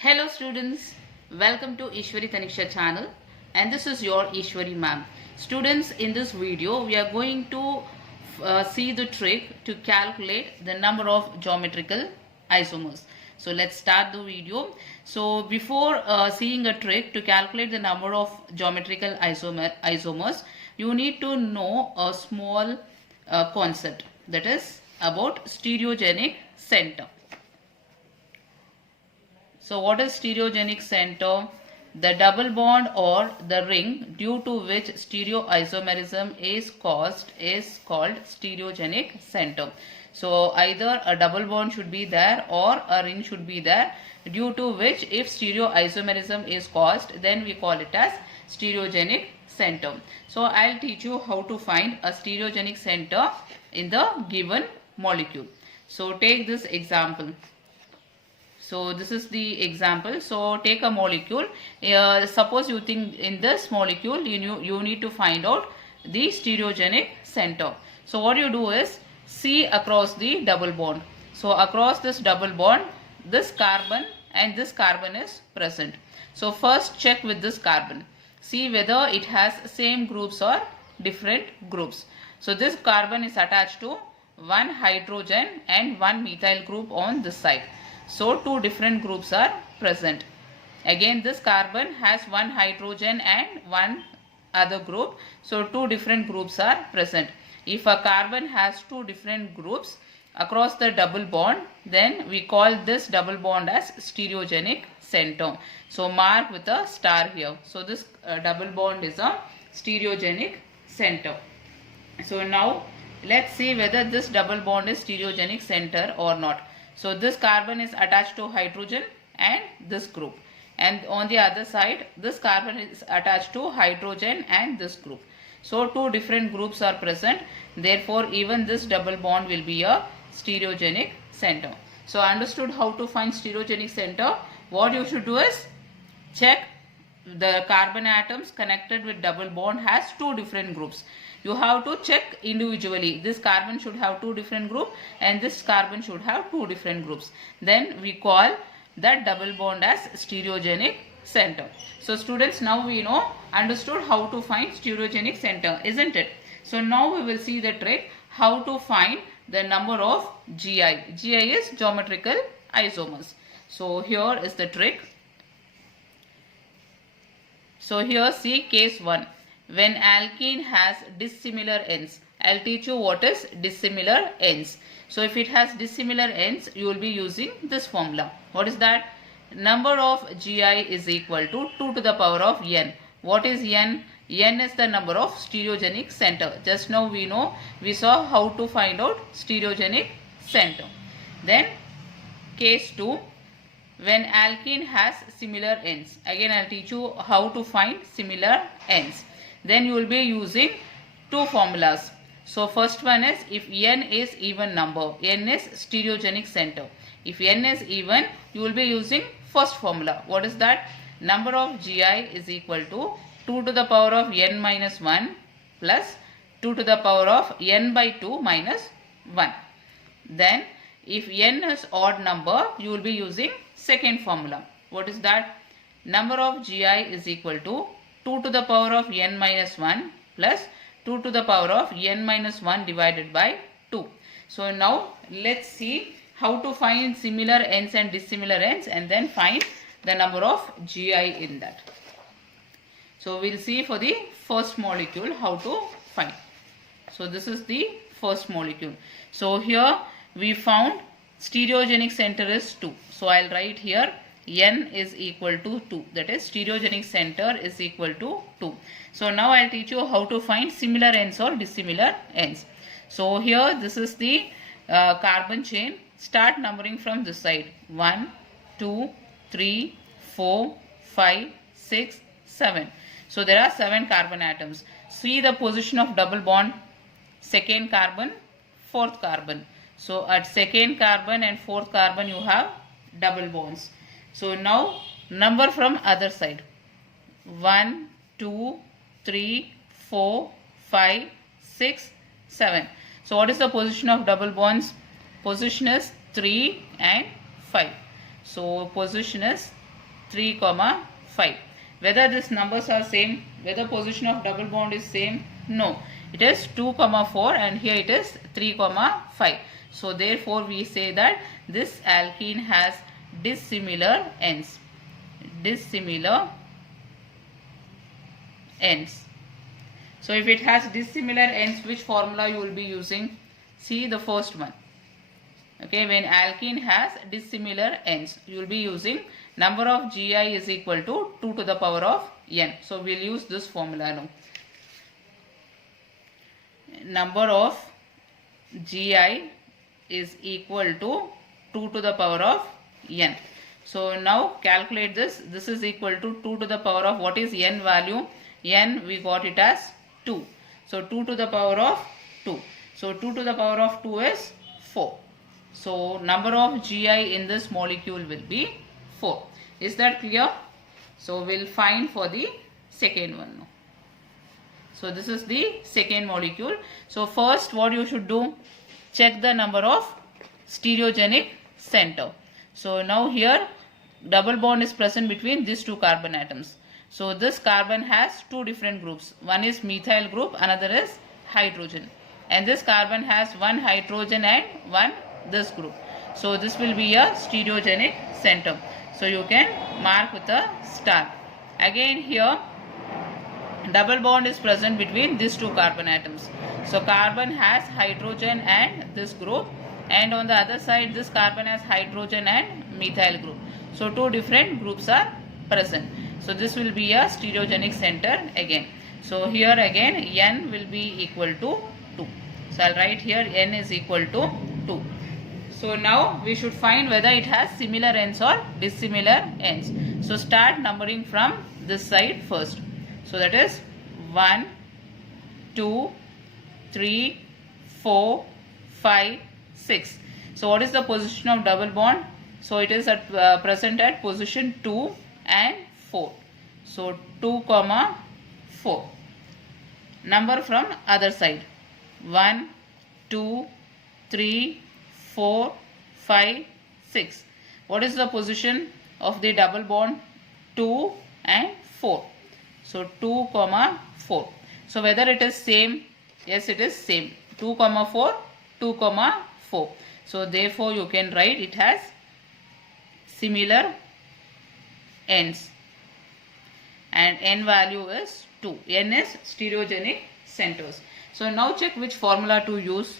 Hello students, welcome to Eshwari channel, and this is your Eshwari ma'am. Students, in this video we are going to see the trick to calculate the number of geometrical isomers. So let's start the video. So before seeing a trick to calculate the number of geometrical isomers, you need to know a small concept, that is about stereogenic center. So what is stereogenic center? The double bond or the ring due to which stereoisomerism is caused is called stereogenic center. So either a double bond should be there or a ring should be there, due to which if stereoisomerism is caused, then we call it as stereogenic center. So I'll teach you how to find a stereogenic center in the given molecule. So take this example. So this is the example. So take a molecule. Suppose you think in this molecule you need to find out the stereogenic center. So what you do is see across the double bond. So across this double bond, this carbon and this carbon is present. So first check with this carbon. See whether it has same groups or different groups. So this carbon is attached to one hydrogen and one methyl group on this side. So two different groups are present. Again this carbon has one hydrogen and one other group. So two different groups are present. If a carbon has two different groups across the double bond, then we call this double bond as stereogenic center. So mark with a star here. So this double bond is a stereogenic center. So now let's see whether this double bond is stereogenic center or not. So this carbon is attached to hydrogen and this group, and on the other side this carbon is attached to hydrogen and this group. So two different groups are present, therefore even this double bond will be a stereogenic center. So understood how to find stereogenic center? What you should do is check the carbon atoms connected with double bond has two different groups. You have to check individually. This carbon should have two different groups and this carbon should have two different groups. Then we call that double bond as stereogenic center. So students, now we understood how to find stereogenic center, isn't it? So now we will see the trick how to find the number of GI. GI is geometrical isomers. So here is the trick. So here see case 1. When alkene has dissimilar ends. I'll teach you what is dissimilar ends. So if it has dissimilar ends, you will be using this formula. What is that? Number of GI is equal to 2 to the power of n. What is n? N is the number of stereogenic center. Just now we saw how to find out stereogenic center. Then case 2. When alkene has similar ends. Again I'll teach you how to find similar ends. Then you will be using two formulas. So first one is if n is even number, n is stereogenic center. If n is even, you will be using first formula. What is that? Number of GI is equal to 2 to the power of n minus 1 plus 2 to the power of n by 2 minus 1. Then if n is odd number, you will be using second formula. What is that? Number of GI is equal to 2 to the power of n minus 1 plus 2 to the power of n minus 1 divided by 2. So now let's see how to find similar ends and dissimilar ends and then find the number of GI in that. So we'll see for the first molecule how to find. So this is the first molecule. So here we found stereogenic center is 2. So I'll write here n is equal to 2, that is stereogenic center is equal to 2. So now I'll teach you how to find similar ends or dissimilar ends. So here this is the carbon chain. Start numbering from this side. 1, 2, 3, 4, 5, 6, 7. So there are 7 carbon atoms. See the position of double bond. Second carbon, fourth carbon. So at second carbon and fourth carbon you have double bonds. So now number from other side. 1, 2, 3, 4, 5, 6, 7. So what is the position of double bonds? Position is 3 and 5. So position is 3, 5. Whether these numbers are same, whether position of double bond is same, no. It is 2, 4 and here it is 3, 5. So therefore we say that this alkene has dissimilar ends. Dissimilar ends. So if it has dissimilar ends, which formula you will be using? See the first one. Okay, when alkene has dissimilar ends, you will be using number of Gi is equal to 2 to the power of n. So we will use this formula now. Number of Gi is equal to 2 to the power of n. So now calculate this. This is equal to 2 to the power of, what is n value? N we got it as 2. So 2 to the power of 2. So 2 to the power of 2 is 4. So number of Gi in this molecule will be 4. Is that clear? So we'll find for the second one now. So this is the second molecule. So first what you should do, check the number of stereogenic center. So now here double bond is present between these two carbon atoms. So this carbon has two different groups. One is methyl group, another is hydrogen. And this carbon has one hydrogen and one this group. So this will be a stereogenic center. So you can mark with a star. Again here double bond is present between these two carbon atoms. So carbon has hydrogen and this group, and on the other side this carbon has hydrogen and methyl group. So two different groups are present. So this will be a stereogenic center again. So here again n will be equal to 2. So I'll write here n is equal to 2. So now we should find whether it has similar ends or dissimilar ends. So start numbering from this side first. So that is 1, 2, 3, 4, 5, 6. So what is the position of double bond? So it is at present at position 2 and 4. So 2, 4. Number from other side. 1, 2, 3, 4, 5, 6. What is the position of the double bond? 2 and 4. So 2, 4. So whether it is same? Yes, it is same. 2, 4, 2, 4. So therefore you can write it has similar ends. And n value is 2. N is stereogenic centers. So now check which formula to use.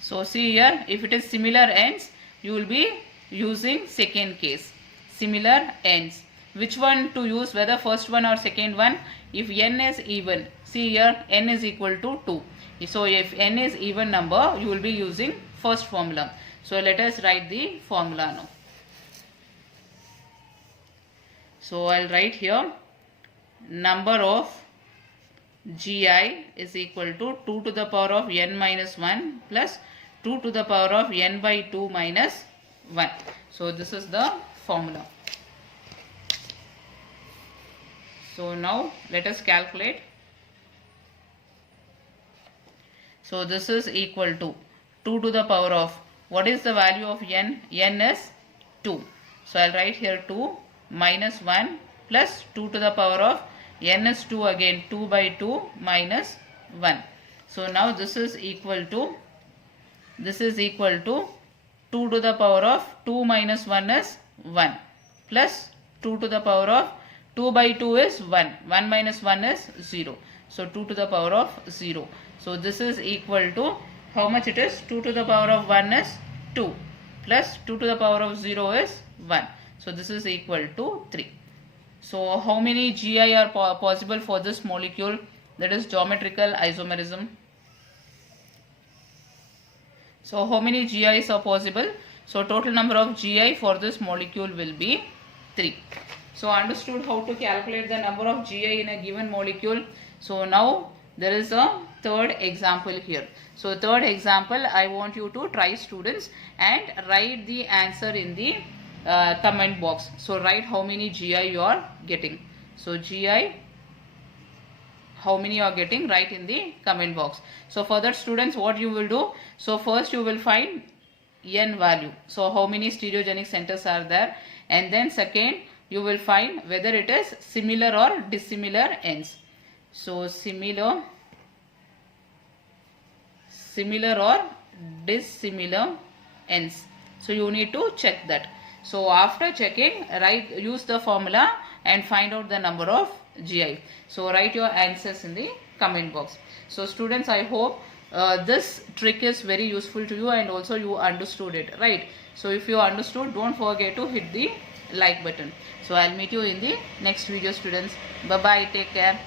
So see here, if it is similar ends, you will be using second case. Similar ends. Which one to use, whether first one or second one? If n is even, see here n is equal to 2. So if n is even number, you will be using first formula. So let us write the formula now. So I'll write here number of Gi is equal to 2 to the power of n minus 1 plus 2 to the power of n by 2 minus 1. So this is the formula. So now let us calculate. So this is equal to 2 to the power of, what is the value of n? N is 2. So I'll write here 2 minus 1 plus 2 to the power of n is 2 again, 2 by 2 minus 1. So now this is equal to 2 to the power of 2 minus 1 is 1 plus 2 to the power of 2 by 2 is 1. 1 minus 1 is 0. So 2 to the power of 0. So this is equal to, how much it is? 2 to the power of 1 is 2 plus 2 to the power of 0 is 1. So this is equal to 3. So how many Gi are possible for this molecule? That is geometrical isomerism. So how many Gi's are possible? So total number of Gi for this molecule will be 3. So understood how to calculate the number of Gi in a given molecule. So now there is a third example here. So third example, I want you to try, students, and write the answer in the comment box. So write how many Gi you are getting. So Gi, how many you are getting, write in the comment box. So for that, students, what you will do, so first you will find n value. So how many stereogenic centers are there, and then second, you will find whether it is similar or dissimilar ends. So similar or dissimilar ends. So you need to check that. So after checking, use the formula and find out the number of GI. So write your answers in the comment box. So students, I hope this trick is very useful to you and also you understood it, right? So if you understood, don't forget to hit the like button. So I'll meet you in the next video, students. Bye bye, take care.